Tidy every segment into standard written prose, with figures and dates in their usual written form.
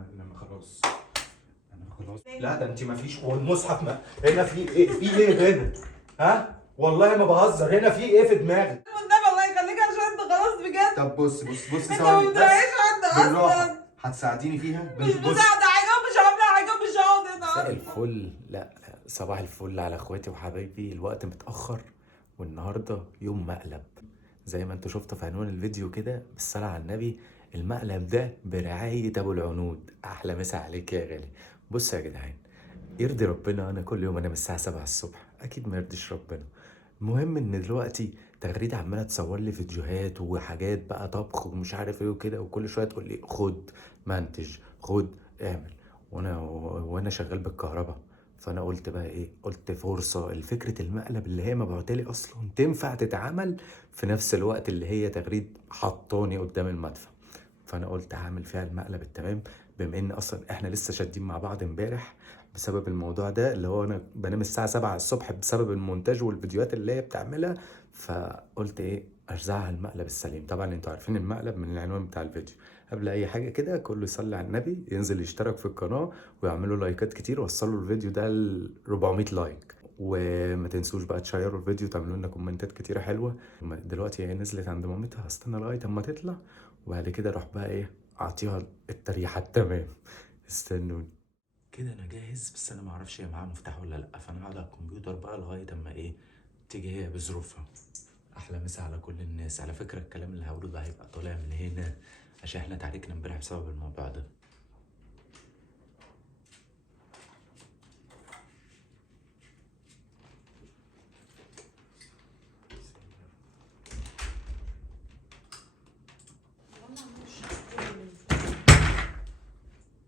لما خلاص انا خلاص. لا ده انت ما فيش، هو المصحف ما هنا في ايه؟ في ايه هنا؟ ها؟ والله ما بهزر، هنا في ايه في دماغك؟ والنبي الله يخليك عشان انت خلاص بجد. طب بص انت ثواني ما بس بتراعيش حد بالراحه، اصلا. هتساعديني فيها؟ مش مساعدة حاجة ومش عاملة حاجة ومش هقعد هنا مساء اصلا. الفل، لا صباح الفل على اخواتي وحبايبي. الوقت متأخر والنهارده يوم مقلب زي ما انتوا شفتوا في عنوان الفيديو كده. بالصلاة على النبي، المقلب ده برعاية ابو العنود. احلى مسا عليك يا غالي. بصوا يا جدعان، يرضي ربنا انا كل يوم انام الساعة 7 الصبح؟ اكيد ما يرضيش ربنا. المهم ان دلوقتي تغريدة عمالة تصور لي فيديوهات وحاجات بقى طبخ ومش عارف ايه وكده، وكل شوية تقول لي خد منتج، خد اعمل، وانا شغال بالكهرباء. فانا قلت بقى ايه، قلت فرصة الفكرة المقلب اللي هي مبعوتالي اصلا تنفع تتعمل في نفس الوقت اللي هي تغريد حطاني قدام المدفع. فانا قلت هعمل فيها المقلب التمام، بما ان اصلا احنا لسه شادين مع بعض امبارح بسبب الموضوع ده، اللي هو انا بنام الساعة 7 الصبح بسبب المونتاج والفيديوهات اللي هي بتعملها. فقلت ايه، ارزعها المقلب السليم. طبعا انتوا عارفين المقلب من العنوان بتاع الفيديو. قبل اي حاجة كده كله يصلي على النبي، ينزل يشترك في القناة ويعملوا لايكات كتير، وصلوا الفيديو ده ل 400 لايك. وما تنسوش بقى تشيروا الفيديو، تعملوا لنا كومنتات كتيرة حلوة. دلوقتي هي نزلت عند مامتها، هستنى لغاية اما تطلع وبعد كده اروح بقى ايه، اعطيها التريحة التمام. استنوني كده، انا جاهز. بس انا ما اعرفش هي معاها مفتاح ولا لا، فانا هقعد على الكمبيوتر بقى لغايه اما ايه تيجي هي بظروفها. احلى مسا على كل الناس. على فكره الكلام اللي هقوله ده هيبقى طالع من هنا عشان احنا اتعاركنا امبارح بسبب الموضوع ده.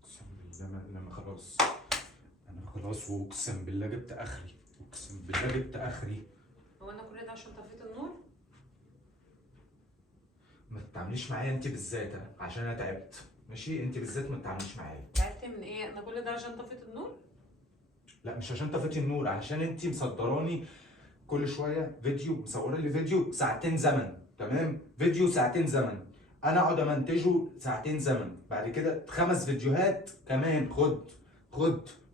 اقسم بالله لما خلاص انا خلاص، واقسم بالله جبت اخري، اقسم بالله جبت اخري. هو انا كل ده عشان طفيت النور؟ ما تتعامليش معايا انت بالذات عشان انا تعبت، ماشي؟ انت بالذات ما تتعامليش معايا. تعبت من ايه؟ انا كل ده عشان طفيت النور؟ لا مش عشان طفيتي النور، عشان انت مصدراني كل شويه فيديو، مصوره لي فيديو ساعتين زمن، تمام؟ فيديو ساعتين زمن، انا اقعد امنتجه ساعتين زمن، بعد كده 5 فيديوهات كمان،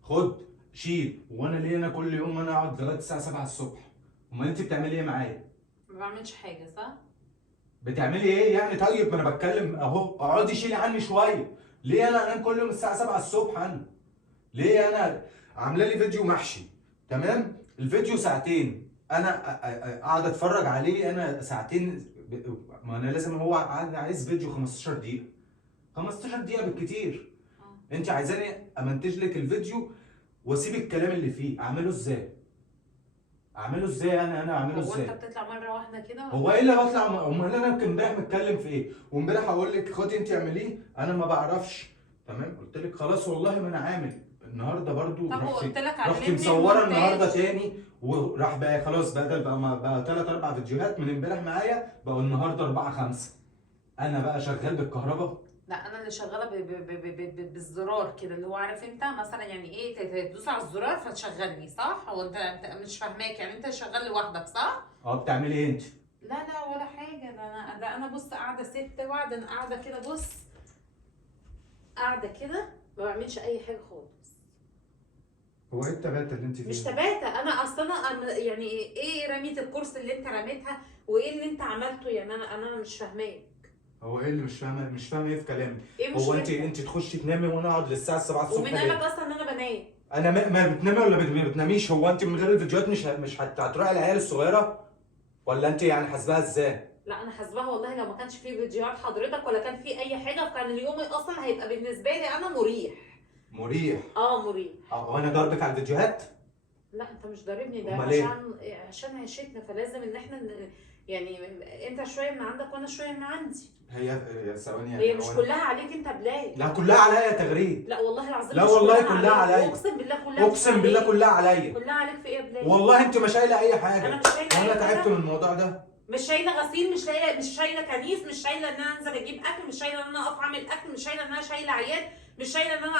خد شيل. وانا ليه انا كل يوم انا اقعد لغايه الساعه 7 الصبح؟ امال انت بتعملي ايه معايا؟ ما بعملش حاجه، صح؟ بتعملي ايه يعني؟ طيب ما انا بتكلم اهو، اقعدي شيلي عني شويه. ليه انا انام كل يوم الساعه 7 الصبح؟ انا ليه انا عامله لي فيديو محشي، تمام؟ الفيديو ساعتين، انا قاعد اتفرج عليه انا ساعتين. ما انا لازم، هو عايز فيديو 15 دقيقه، 15 دقيقه بالكتير. انت عايزاني امنتج لك الفيديو واسيب الكلام اللي فيه، اعمله ازاي؟ انا اعمله ازاي؟ هو انت بتطلع مره واحده كده؟ هو ايه اللي بطلع؟ امال انا كنت امبارح متكلم في ايه؟ وامبارح اقول لك خدي انت اعمليه، انا ما بعرفش، تمام؟ قلت لك خلاص والله ما انا عامل. النهارده برضو طب وقلت لك رحت علمني مصوره المونتاج. النهارده تاني، وراح بقى خلاص بدل بقى 3 4 فيديوهات من امبارح معايا، بقوا النهارده 4 5. انا بقى شغال بالكهرباء. لا انا اللي شغاله بالزرار كده، اللي هو عارف انت مثلا يعني ايه، تدوس على الزرار فتشغلني، صح؟ هو انت مش فاهماك يعني، انت شغال لوحدك صح؟ بتعملي ايه انت؟ لا ولا حاجه، ده انا بص قاعده ست وقاعده، انا قاعده كده، بص قاعده كده ما بعملش اي حاجه خالص. هو ايه التبات اللي انت فيه؟ مش تباته، انا اصلا يعني ايه رميت الكرسي اللي انت رميتها، وايه اللي انت عملته يعني؟ انا مش فاهماك. هو ايه اللي مش فاهمه ايه في كلامي؟ ايه مش هو انت فاهمة؟ تخشي تنامي وانا اقعد للساعه 7 الصبح ومن قالك اصلا ان انا بنام؟ انا ما بتنامي ولا ما بتناميش؟ هو انت من غير الفيديوهات مش هتروحي العيال الصغيره؟ ولا انت يعني حاسباها ازاي؟ لا انا حاسباها والله، لو ما كانش في فيديوهات حضرتك ولا كان في اي حاجه كان اليوم اصلا هيبقى بالنسبه لي انا مريح. مريح؟ مريح. وانا ضربك على الفيديوهات؟ لا انت مش ضاربني، ده امال ايه؟ عشان عيشتنا، فلازم ان احنا يعني انت شويه من عندك وانا شويه من عندي. هي ثواني، هي مش كلها عليك انت بلاي. لا كلها عليا يا تغريد. لا والله العظيم لا مش والله كلها كلها عليا. اقسم بالله كلها، اقسم بالله كلها عليا. كلها عليك في ايه يا بلاي؟ والله انت ما شايله اي حاجه. انا مش شايله وانا اي تعبت حاجه. من الموضوع ده. مش شايله غسيل، مش شايله كنيس، مش شايله ان انا انزل اجيب اكل، مش شايله ان انا اقف اعمل اكل، مش شايله ان انا شايله عيال، مش شايله ان انا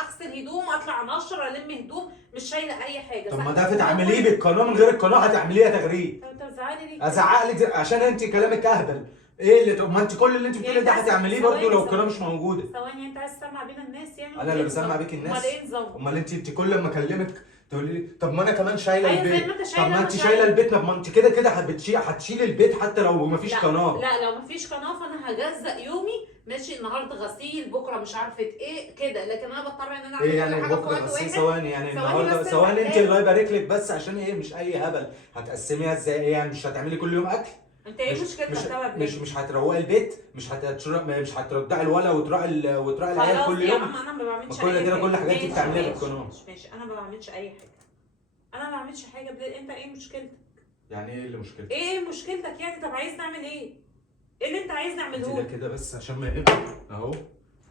اغسل هدوم، اطلع انشر الم هدوم، مش شايله اي حاجه. طب ما ده بتعمليه بالقناه، من غير القناه هتعمليه يا تغريد. انت بتزعلي ليه؟ ازعق لك عشان انت كلامك اهبل. ايه اللي طب ما انت كل اللي انت بتقوليه ده يعني هتعمليه ثواني، برضه لو ثواني. القناه مش موجوده. ثواني، انت عايز تسمع بين الناس يعني؟ انا اللي بسمع بيك الناس؟ امال ايه نظام؟ امال انت كل ما اكلمك تقولي لي طب ما انا كمان شايله ايوه زي البيت. ما انت طب شايله ما انا انت شايله البيت، طب ما انت كده كده هتشيل البيت حتى لو ما فيش لا قناه. لا، لو مفيش قناه فانا هجزأ يومي ماشي، النهارده غسيل بكره مش عارفه ايه كده، لكن انا بضطر ان انا اعمل ايه كل يعني حاجه في بكره وقت بس واحد. ثواني يعني ثواني النهارده بس ثواني انت الحكاية. الله يبارك لك بس عشان ايه مش اي هبل هتقسميها ازاي؟ ايه يعني مش هتعملي كل يوم اكل؟ انت ايه مش مشكلتك مش طبعا مش هتروقي البيت، مش هترضعي الولا وتراعي العيال خلاص كل يا يوم. عم انا ما بعملش ما كل اي كده حاجه. كل حاجات دي ماشي، بتعمليها ماشي، بالقناه. ماشي، انا ما بعملش اي حاجه. انا ما بعملش حاجه انت ايه مشكلتك؟ يعني ايه اللي مشكلتك؟ ايه مشكلتك يعني؟ طب عايز نعمل ايه؟ ايه اللي انت عايز انت نعمله ده لك؟ كده بس عشان ما اهو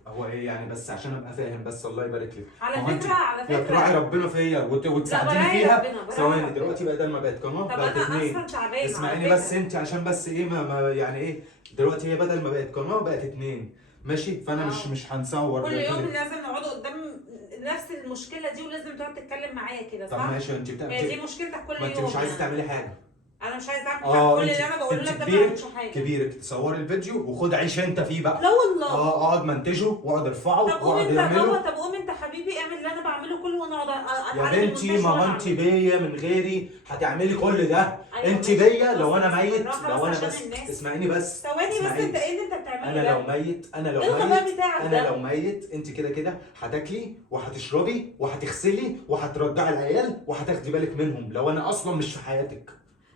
هو ايه يعني بس عشان ابقى فاهم بس الله يبارك لك. على ما هو انت فكره، على يا تراعي فكره. ربنا فيا وتساعديني براعي فيها. ربنا، براعي ثواني ربنا. دلوقتي بدل ما بقت قناه طب بقت انا اتنين. اصلا تعبانه اسمعيني على بس فكرة. انت عشان بس ايه ما يعني ايه دلوقتي هي بدل ما بقت قناه بقت اتنين ماشي، فانا مش هنصور كل يوم كده. لازم نقعد قدام نفس المشكله دي ولازم تقعد تتكلم معايا كده، طب صح؟ ماشي انت هي دي مشكلتك كل ما انت يوم مش عايزه يعني. تعملي حاجه. انا مش عايزه اعمل اه كل انت اللي انا بقوله لك ده ما كبيرك بعملش حاجه. كبيرك تصوري الفيديو وخد عيش انت فيه بقى. لا والله. اقعد منتجه واقعد ارفعه طب قوم واقعد انت اعمله. بابا، طب قوم انت حبيبي اعمل اللي انا بعمله كله وانا اقعد يا اتعلم بنتي المونتاج ما وانا هو انت أعمل. بيا من غيري هتعملي كل ده. أيوة انت ماشي، بيا بس لو انا بس ميت بالراحة لو بس انا عشان بس الناس. اسمعيني بس ثواني بس، اسمعيني. انت ايه اللي انت بتعمله انا ده؟ لو ميت انا لو ايه الغباء ميت بتاعك انا ده؟ لو ميت انت كده كده هتاكلي وهتشربي وهتغسلي وهترضعي العيال وهتاخدي بالك منهم لو انا اصلا مش في حياتك.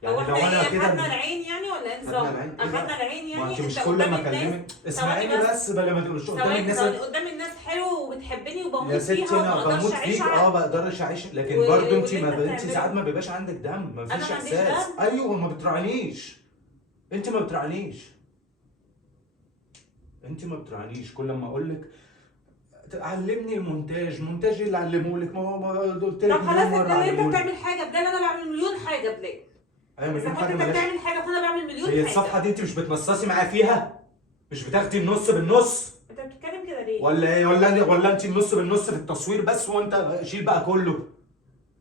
هو يعني لو احنا انا ايه، كده اخدنا العين يعني ولا ايه خدنا نظام؟ العين ايه اخدنا بقى؟ العين يعني؟ ما انت مش انت كل قدام ما الناس. اكلمك اسمعيني ثواني بس بلا ما تقولش قدام ثواني الناس. ثواني، قدام الناس حلو وبتحبني وبموت يا فيها ستي انا وما اقدرش بموت اعيش فيك ما بقدرش اعيش لكن و- برضه انت واللي ما انت انت بتعمله. ساعات ما بيبقاش عندك دم ما انا فيش ما عنديش احساس. دم؟ ايوه ما بتراعنيش. انت ما بتراعنيش. انت ما بتراعنيش كل ما اقول لك علمني المونتاج اللي علمه لك ما قلت لك طب خلاص، مليون مره بدل انت علمه لك. بتعمل حاجه بدل انا بعمل مليون حاجه بدل. ايوه اذا مليون كنت حاجه انت مالهاش. بتعمل حاجه فانا بعمل مليون هي حاجه. الصفحه دي انت مش بتنصصي معايا فيها؟ مش بتاخدي النص بالنص؟ انت بتتكلم كده ليه؟ ولا ايه ولا انت النص بالنص في التصوير بس وانت شيل بقى كله؟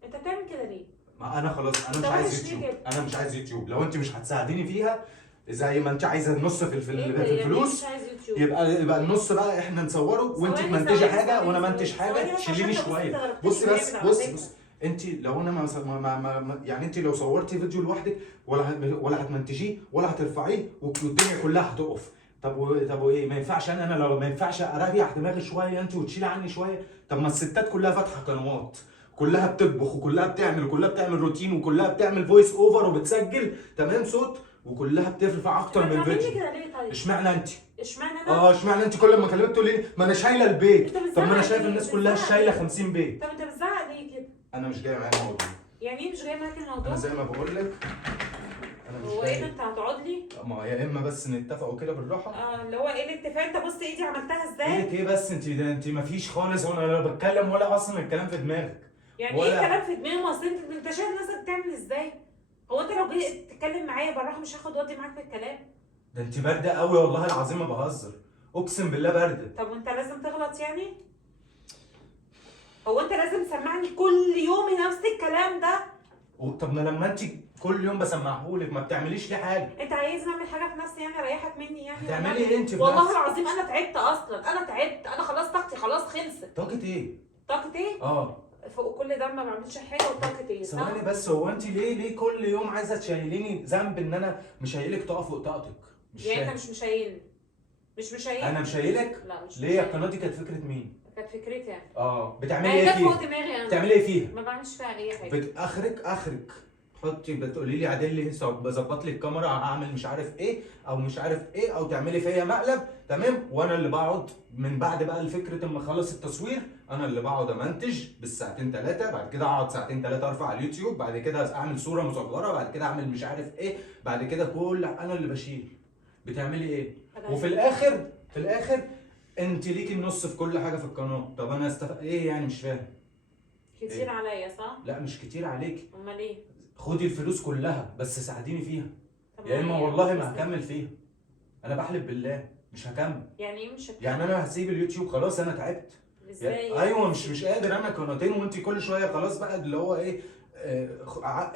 انت بتعمل كده ليه؟ ما انا خلاص انا انت مش عايز وحش ليه يوتيوب. كده؟ انا مش عايز يوتيوب لو انت مش هتساعديني فيها زي ما انت عايزه النص في ايه ده؟ في يعني الفلوس. مش عايز يوتيوب؟ يبقى النص بقى احنا نصوره وانت ثواني، تمنتجي ثواني، حاجه ثواني، وانا ثواني، منتج حاجه ثواني بس تشيليني عشان انت شويه. ضربتني بصي بس جامد على بص فكرة. بص انت لو انا يعني انت لو صورتي فيديو لوحدك ولا هتمنتجيه ولا هترفعيه والدنيا كلها هتقف. طب وايه ما ينفعش انا لو ما ينفعش اريح دماغي شويه انت وتشيلي عني شويه؟ طب ما الستات كلها فاتحه قنوات كلها بتطبخ وكلها بتعمل روتين وكلها بتعمل فويس اوفر وبتسجل تمام صوت وكلها بترفع اكتر من انت بتعملي فيديو. كده ليه طيب؟ اشمعنى انت؟ اشمعنى انا؟ اشمعنى انت كل ما كلمت تقول لي ما انا شايله البيت. انت طب ما انا بتزعق شايف ليه؟ الناس كلها بتزعق شايله ليه؟ 50 بيت. طب انت بتزعق ليه كده؟ انا مش جاي معايا الموضوع. يعني ايه مش جاي معاك الموضوع؟ انا زي ما بقول لك انا مش هو ايه ده؟ جاي. انت هتقعد لي؟ ما يا اما بس نتفقوا كده بالراحه. اللي هو ايه الاتفاق؟ انت بص ايدي عملتها ازاي؟ ايه ايه بس انت ما فيش خالص وانا لا بتكلم ولا اصلا الكلام في دماغك. يعني ولا- ايه كلام في دماغي؟ ما اصل انت شايف نفسك بتعمل ازاي؟ هو انت لو جيت تتكلم معايا بالراحه مش هاخد ودي معاك في الكلام؟ ده انت بارده قوي والله العظيم ما بهزر. اقسم بالله بارده. طب وانت لازم تغلط يعني؟ هو انت لازم تسمعني كل يوم نفس الكلام ده؟ طب ما لما انت كل يوم بسمعهولك ما بتعمليش ليه حاجه؟ انت عايز نعمل حاجه في نفسي يعني اريحك مني يعني؟ هتعملي ولا ايه انت في والله نفسك؟ العظيم انا تعبت اصلا، انا تعبت، انا خلاص طاقتي خلاص خلصت. طاقه ايه؟ طاقه ايه؟ فوق كل ده ما بعملش حاجه وطاقه ايه؟ صح؟ ثواني بس هو انت ليه كل يوم عايزه تشيليني ذنب ان انا مش هيلك تقف فوق طاقتك؟ مش يعني فاهم. انت مش مشايلني؟ مش مشايلني؟ انا مشيلك؟ لا مش ليه مشايلني. القناه دي كانت فكره مين؟ كانت فكرتي يعني. بتعملي هي ايه جت فوق فيها؟ دماغي انا. بتعملي ايه فيها؟ ما بعملش فيها اي حاجه. اخرك تحطي بتقولي لي عادل لي بظبط لي الكاميرا هعمل مش عارف ايه او مش عارف ايه او تعملي فيا مقلب تمام وانا اللي بقعد من بعد بقى الفكره اما اخلص التصوير انا اللي بقعد امنتج بالساعتين ثلاثه بعد كده اقعد ساعتين ثلاثه ارفع على اليوتيوب بعد كده اعمل صوره مصغره بعد كده اعمل مش عارف ايه بعد كده انا اللي بشيل. بتعملي ايه؟ وفي الاخر انت ليكي النص في كل حاجه في القناه. طب انا ايه يعني مش فاهم. كتير إيه؟ عليا صح؟ لا مش كتير عليكي. امال ايه؟ خدي الفلوس كلها بس ساعديني فيها طب يا اما يعني والله ما بس- هكمل فيها. انا بحلف بالله مش هكمل. يعني ايه مش هتكمل؟ يعني انا هسيب اليوتيوب خلاص انا تعبت. ازاي؟ ايوه مش قادر انا قناتين وانت كل شويه خلاص بقى اللي هو ايه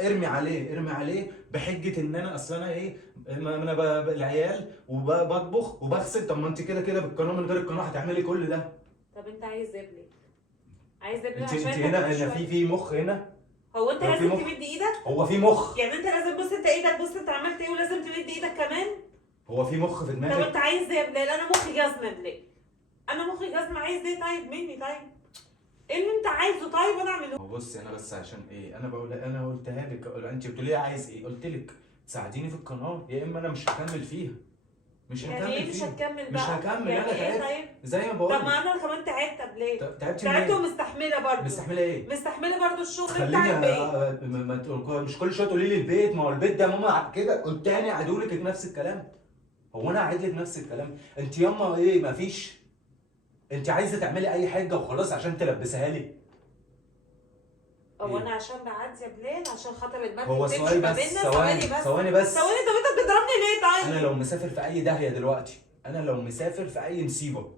ارمي عليه بحجه ان انا اصل انا ايه، انا العيال وبطبخ وبغسل. طب ما انت كده كده بالقناه، من غير القناه هتعملي كل ده. طب انت عايز ايه بليه؟ عايز ايه بليه انت عشان هنا تاكل شوية؟ في مخ هنا. هو انت لو في لازم مخ. تمد ايدك؟ هو في مخ. يعني انت لازم، بص انت ايدك، بص انت عملت ايه ولازم تمد ايدك كمان؟ هو في مخ في طب دماغك. انت عايز ايه يا بلال؟ انا مخي جزمه بلال، انا مخي جزمه. عايز ايه طيب مني؟ طيب ايه اللي انت عايزه طيب وانا اعمله؟ هو بص انا بس عشان ايه، انا قلتها لك، انت بتقولي لي عايز ايه، قلت لك تساعديني في القناه يا اما انا مش هكمل فيها. مش يعني هكمل ايه مش فيها. هتكمل بقى؟ مش هكمل. يعني انا ايه تعبت طيب؟ زي ما بقول طب ما لك. انا كمان تعبت يا بلال، تعبت تعبت منين؟ ومستحمله برضه. مستحمله ايه؟ مستحمله برضه الشغل بتاع خليني البيت. مش كل شويه تقولي لي البيت، ما هو البيت ده ماما كده قلت تاني اعيدوا لك نفس الكلام. هو انا اعيد لك نفس الكلام؟ انت ياما ايه مفيش، انت عايزه تعملي اي حاجه وخلاص عشان تلبسها لي. هو إيه؟ انا عشان بعدي يا بلال عشان خاطر المركب هو تمشي ثواني ما بس، بيننا. ثواني ثواني بس ثواني بس. ثواني. طب انت بتضربني ليه طيب؟ انا لو مسافر في اي داهيه دلوقتي، انا لو مسافر في اي مصيبه،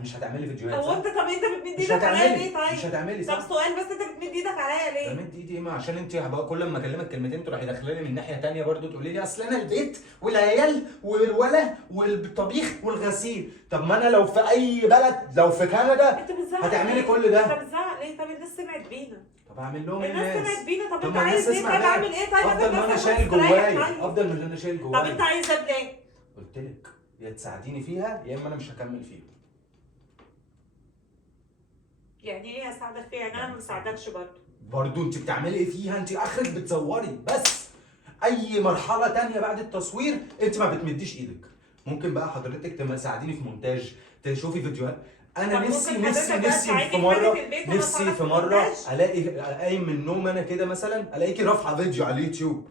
مش هتعملي فيديوهات هو صح؟ انت، طب انت بتمد مش ايدك عليا هتعملي ليه طيب؟ مش هتعملي طب صح؟ سؤال بس، انت بتمد ايدك عليا ليه؟ بمد ايدي ايه؟ ما عشان انت هبقى كل ما اكلمك كلمتين تروحي داخله لي من ناحيه ثانيه برضو تقولي لي اصل انا البيت والعيال والولا والطبيخ والغسيل. طب ما انا لو في اي بلد، لو في كندا انت بتزعق هتعملي ليه؟ كل ده. انت بتزعق ليه؟ طب الناس سمعت بينا. طب اعمل لهم الناس الناس سمعت بينا. طب طب انت ما عايز الناس ايه تسمع طيب؟ بقى. اعمل ايه طيب؟ افضل ما انا شايل جوايا، افضل من اللي انا شايل طب جوايا. انت عايز ايه بلال؟ قلت لك يا تساعديني فيها يا اما انا مش هكمل فيها. يعني ايه اساعدك فيها؟ يعني انا ما بساعدكش برضو انت بتعملي ايه فيها؟ انت اخرك بتصوري بس. اي مرحله تانية بعد التصوير انت ما بتمديش ايدك. ممكن بقى حضرتك تساعديني في مونتاج، تشوفي فيديوهات. انا طب نفسي ممكن نفسي حضرتك بقى نفسي تساعدني في في مره، حاجة البيت وأنا نفسي أساعدك في في مره المونتاج؟ الاقي قايم من النوم انا كده مثلا، الاقيكي رافعه فيديو على اليوتيوب،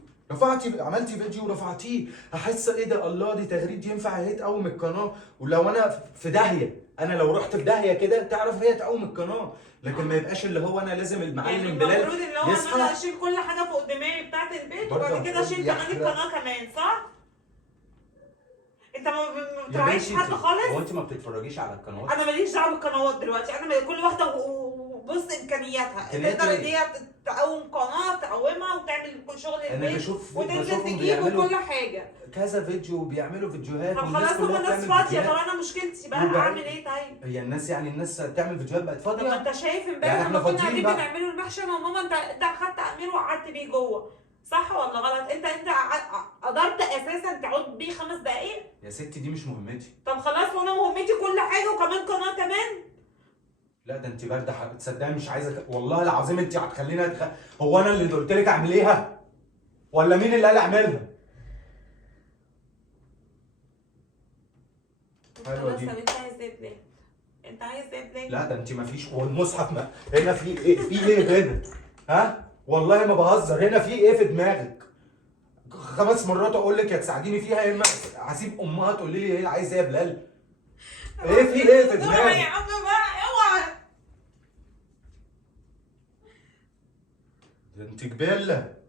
عملتي فيديو ورفعتيه، احس ايه ده، الله دي تغريد ينفع هي تقوم القناه. ولو انا في داهيه، انا لو رحت في داهيه كده تعرف هي تقوم القناه. لكن ما يبقاش اللي هو انا لازم يعني المعلم المفروض بلال اللي هو ان يصحى. انا اشيل كل حاجه فوق دماغي بتاعت البيت برضه وبعد كده اشيل كمان يحرق. القناه كمان، صح؟ انت ما يا بتراعيش بنتي حد هو خالص؟ انت ما بتتفرجيش على القنوات؟ انا ماليش دعوه بالقنوات دلوقتي، انا كل واحده بص امكانياتها تقدر ان هي تقوم قناه تقومها وتعمل كل شغل انا البيت وتنزل بشوفهم تجيب بيعملوا وكل حاجه. كذا فيديو بيعملوا فيديوهات. طب والناس خلاص هما كلها الناس بتعمل فاضيه، طب فيديوهات. انا مشكلتي بقى وبقى- اعمل ايه طيب؟ هي الناس يعني الناس تعمل فيديوهات بقت طب ما فاضيه. انت شايف امبارح يعني احنا لما كنا فاضيين قاعدين بقى. بنعملوا المحشي انا وماما، انت اخدت امير وقعدت بيه جوه، صح ولا غلط؟ انت قدرت اساسا تقعد بيه 5 دقايق؟ يا ستي دي مش مهمتي. طب خلاص، وانا مهمتي كل حاجه وكمان قناه كمان. لا ده انت بارده، تصدقني مش عايزه والله العظيم انت هتخليني هو انا اللي قلت لك اعمليها ولا مين اللي قال اعملها؟ حلوه خلاص، دي. طب انت عايز ايه بلاد؟ انت عايز ايه بلاد؟ لا ده انت مفيش، والمصحف ما هنا في ايه؟ في ايه هنا؟ ها؟ والله ما بهزر، هنا في ايه في دماغك؟ 5 مرات اقول لك يا تساعديني فيها يا اما هسيب امها تقول لي هي عايزه ايه يا بلال؟ ايه في ايه في يا دماغك؟ عم بقى اوعى. ده انت جبله.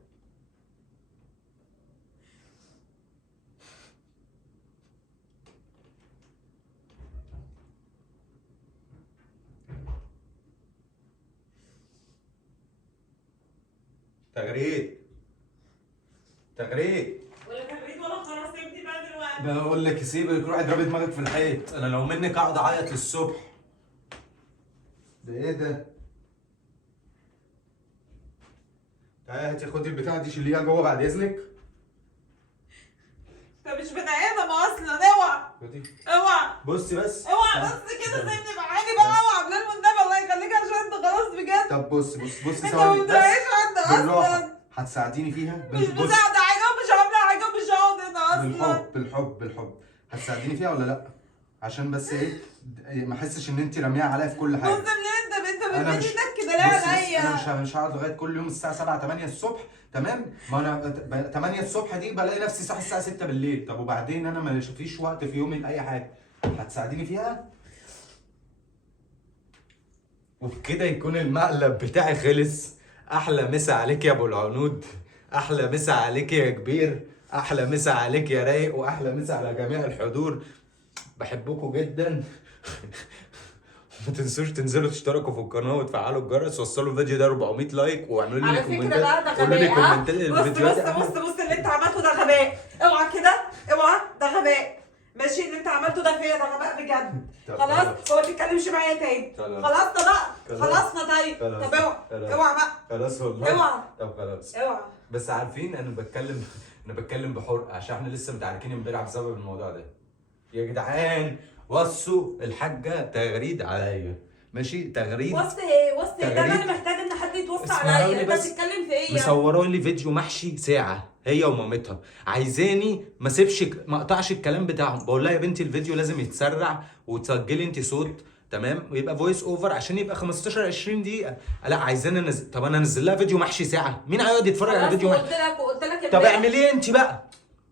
تغريد ولا تغريد ولا خلاص، سيبني بقى دلوقتي. بقول لك سيبك، روحي اضربي دماغك في الحيط. انا لو منك اقعد اعيط للصبح. ده ايه ده؟ تعالي هاتي خدي البتاعه دي شيليها جوه بعد اذنك. انت مش بني ادم اصلا، اوعى خدي. اوعى بصي بس. اوعى بس كده، سيبني معاكي بقى، اوعى بلال والنبي الله يخليك عشان انت خلاص بجد. طب بصي انت ما ثواني بس. بتراعيش حد بالراحه. اصلا. هتساعديني فيها؟ مش مساعدة حاجة ومش عاملة حاجة ومش هقعد هنا اصلا. بالحب هتساعديني فيها ولا لا؟ عشان بس ايه ما احسش ان انت راميها عليا في كل حاجه. بص ليه انت انا بتمد مش ايدك كده ليه بصي، عليا؟ انا مش هقعد لغايه كل يوم الساعه 7 8 الصبح، تمام؟ ما انا 8 الصبح دي بلاقي نفسي صاحي الساعه 6 بالليل. طب وبعدين انا ما فيش وقت في يومي لاي حاجه. هتساعديني فيها؟ وبكده يكون المقلب بتاعي خلص. احلى مسا عليك يا ابو العنود، احلى مسا عليك يا كبير، احلى مسا عليك يا رايق، واحلى مسا على جميع الحضور. بحبكم جدا. ما تنسوش تنزلوا تشتركوا في القناه وتفعلوا الجرس، وصلوا الفيديو ده 400 لايك، واعملوا لي على فكره كومنتات، بقى ده قولوا لي غباء. ها؟ كومنتات بص الفيديوهات بص بص بص اللي انت عملته ده غباء. اوعى كده، اوعى، ده غباء. ماشي اللي انت عملته ده فيا ده غباء بجد. خلاص هو ما تتكلمش معايا تاني. خلاص ده بقى خلصنا. طيب طب اوعى، اوعى بقى. خلاص والله. اوعى. طب خلاص. اوعى. بس عارفين انا بتكلم بحرقه عشان احنا لسه متعاركين امبارح بسبب الموضوع ده. يا جدعان وصوا الحاجه تغريد عليا. ماشي تغريد. وسط ايه؟ وسط ايه؟ ده تغريد. انا محتاج ان حد يتوصى اسمعوني عليا. انت بس. بتتكلم في ايه؟ مصوروا لي فيديو محشي ساعه هي ومامتها، عايزاني ما اقطعش الكلام بتاعهم. بقول لها يا بنتي الفيديو لازم يتسرع وتسجلي انت صوت تمام، ويبقى فويس اوفر عشان يبقى 15 20 دقيقه. لا عايزاني انزل. طب انا انزل لها فيديو محشي ساعه؟ مين هيقعد يتفرج على فيديو محشي؟ قلت لك طب امبارح. اعملي ايه انت بقى؟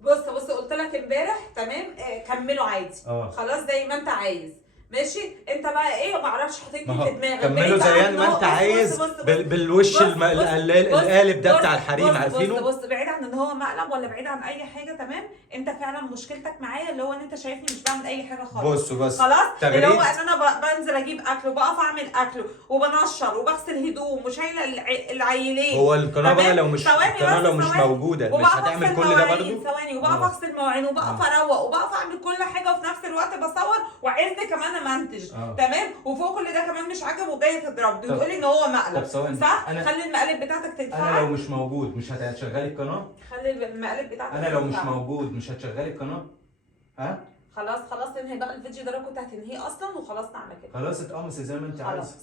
بص قلت لك امبارح تمام. كمله عادي. خلاص زي ما انت عايز. ماشي انت بقى ايه ما اعرفش حاططني في دماغك. كملوا زي ما انت عايز بالوش القالب ده بتاع الحريم عارفينه. بص بعيد عن ان هو مقلب ولا بعيد عن اي حاجه تمام. انت فعلا مشكلتك معايا اللي هو ان انت شايفني مش بعمل اي حاجه خالص. بص خلاص اللي هو ان انا بنزل اجيب اكل وبقف اعمل اكل وبنشر وبغسل هدوم وشايله العيلين. هو القناه بقى لو مش موجوده مش هتعمل كل ده برضه. ثواني وبقف اغسل مواعين وبقف اروق وبقف اعمل كل حاجه وفي نفس الوقت بصور وعايزني كمان امنتج. تمام وفوق كل ده كمان مش عاجبه وجاي تضربني وتقولي ان هو مقلب. صح؟ خلي المقالب بتاعتك تتفعل. انا لو مش موجود مش هتشغلي القناه. خلي المقالب بتاعتك انا لو مش موجود مش هتشغلي القناه. ها خلاص انهي بقى الفيديو ده. لو كنت هتنهيه اصلا وخلصنا على كده. خلاص اتقمصي زي ما انت عايزه. خلاص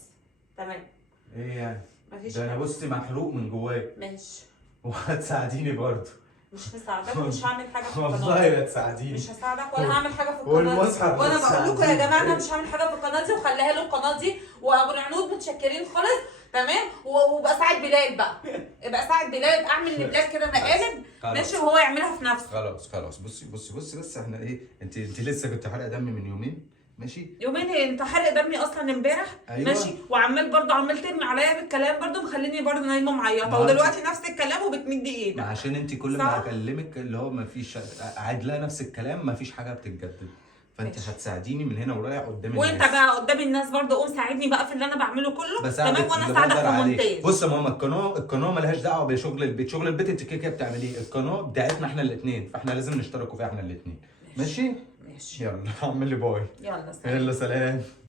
تمام. ايه يعني؟ مفيش ده انا حاجة. بصي محروق من جوايا. ماشي. وهتساعديني برضه. مش هساعدك ومش هعمل حاجه في القناه. والله هتساعديني. مش هساعدك ولا هعمل حاجه في القناه. والمصحف وانا بقول لكم يا جماعه انا مش هعمل حاجه في القناه دي وخليها له القناه دي. وابو العنود متشكرين خالص تمام. وبقى ساعد بلال بقى. ابقى ساعد بلال اعمل لبلال كده مقالب ماشي وهو يعملها في نفسه. خلاص بصي بس احنا ايه انت لسه كنت حارقه دم من يومين. ماشي يومين ايه؟ انت حرق دمي اصلا امبارح. أيوة. ماشي وعمال ترمي عليا بالكلام برضه مخليني برضه نايمه معيطه ودلوقتي نفس الكلام وبتمدي ايدك. عشان انت كل ما اكلمك اللي هو ما فيش عاد لها نفس الكلام ما فيش حاجه بتتجدد. فانت هتساعديني من هنا ورايح قدام الناس. وانت بقى قدام الناس برضه قوم ساعدني بقى في اللي انا بعمله كله تمام. وانا اساعدك اساعدك في المونتاج. بص يا ماما القناه مالهاش دعوه بشغل البيت. شغل البيت انت كده بتعمليه. القناه بتاعتنا احنا الاثنين فاحنا لازم نشتركوا فيها احنا الاثنين. ماشي يلا اعمل لي باي. يلا سلام.